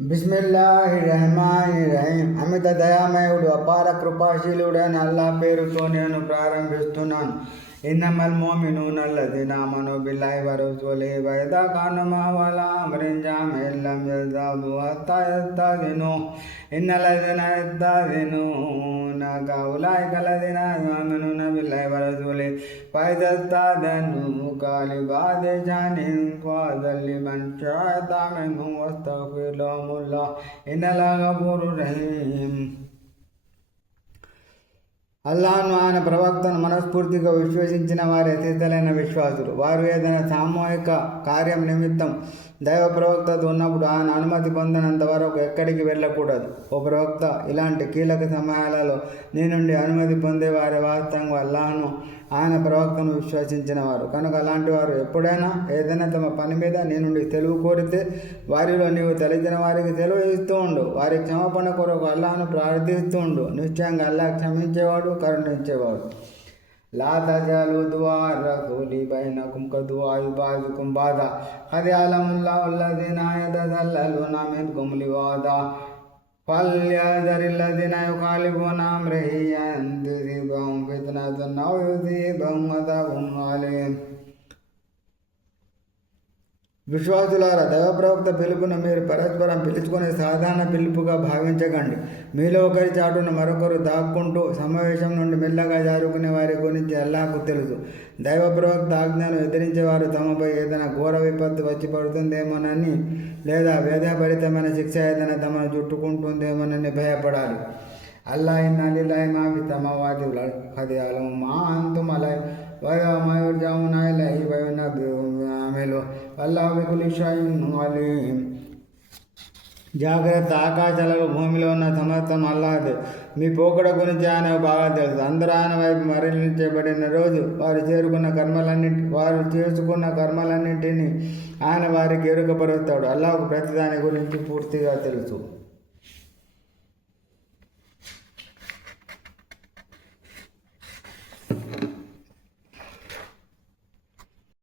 బిస్మిల్లాహిర్రహమానిర్రహీం. అమిత దయామయుడు అపార కృపాశీలుడైన అల్లా పేరుతో నేను ప్రారంభిస్తున్నాను. ఇన్నమల్ మోమినూన అల్లదీన ఆమనూ బిల్లాహి వ రసూలిహి వ ఇదా కానూ మఅహు అలా అమ్రిన్ జామిఇన్ లమ్ యజ్హబూ హత్తా యస్తఅ్జినూ ఇన్నల్లదీన యస్తఅ్జినూనక ఉలైక అల్లదీన యు'మినూన బిల్లాహి వ రసూలిహి ఫఇదా ఇస్తఅ్జనూక లిబఅది షఅనిహిమ్ ఫఅ్జన్ లిమన్ షా'a మిన్హుమ్ వస్తగ్ఫిర్ లహుముల్లాహ్ ఇన్నల్లాహ గఫూరుర్ రహీం. అల్లాహ్ను ఆయన ప్రవక్తను మనస్ఫూర్తిగా విశ్వసించిన వారి అతీతులైన విశ్వాసులు. వారు ఏదైనా సామూహిక కార్యం నిమిత్తం దైవ ప్రవక్తతో ఉన్నప్పుడు ఆయన అనుమతి పొందనంత వరకు ఎక్కడికి వెళ్ళకూడదు. ఓ ప్రవక్త, ఇలాంటి కీలక సమయాలలో నీ నుండి అనుమతి పొందేవారి వాస్తవంగా అల్లాహ్ను ఆయన ప్రవక్తను విశ్వసించిన వారు కనుక అలాంటి వారు ఎప్పుడైనా ఏదైనా తమ పని మీద నీ నుండి తెలివి కోరితే వారిలో నీవు తెలిసిన వారికి తెలివి ఇస్తూ ఉండు. వారి క్షమాపణ కొరకు అల్లాహ్ను ప్రార్థిస్తూ ఉండు. నిశ్చయంగా అల్లాహ్ క్షమించేవాడు, కరుణించేవాడు. లా తజాలు దుఆ రసూలి బైనకుం కదుఆయి బాదుకుం బాదా ఖద్ యఅలముల్లాహు అల్లదీన యతసల్లలున మిన్కుం లివాదా ఫల్యహ్జరిల్లదీన యుఖాలిఫూన అన్ అమ్రిహి అన్ తుసిబహుం ఫిత్నతున్ ఔ యుసీబహుం అదాబున్ అలీమ్. విశ్వాసులారా, దైవ ప్రవక్త పిలుపును మీరు పరస్పరం పిలుచుకునే సాధారణ పిలుపుగా భావించకండి. మీలో ఒకరి చాటున మరొకరు దాక్కుంటూ సమావేశం నుండి మెల్లగా జారుకునే వారి గురించి అల్లాహ్కు తెలుసు. దైవ ప్రవక్త ఆజ్ఞను ఎదిరించేవారు తమపై ఏదైనా ఘోర విపత్తు వచ్చి పడుతుందేమోనని లేదా వేదభరితమైన శిక్ష ఏదైనా తమను చుట్టుకుంటుందేమోనని భయపడాలి. అల్లాహ్ ఇన్నా లిల్లాహి మా ఫిస్ సమావాతి వల్ అర్ద్ ఖద్ యఅలము మా అంతుమ్ అలైహి వ యౌమ యుర్జౌన ఇలైహి వ యునబ్బిఉహుం బిమా అమిలు వల్లాహు బికుల్లి షైఇన్ అలీమ్. జాగ్రత్త, ఆకాశాలలో భూమిలో ఉన్న సమస్తం అల్లాహ్దే. మీ పోకడ గురించి ఆయన బాగా తెలుసు. అందరూ ఆయన వైపు మరలించబడిన రోజు వారు చేసుకున్న కర్మలన్నింటినీ ఆయన వారికి ఎరుకపరుస్తాడు. అల్లాహ్కు ప్రతిదాని గురించి పూర్తిగా తెలుసు.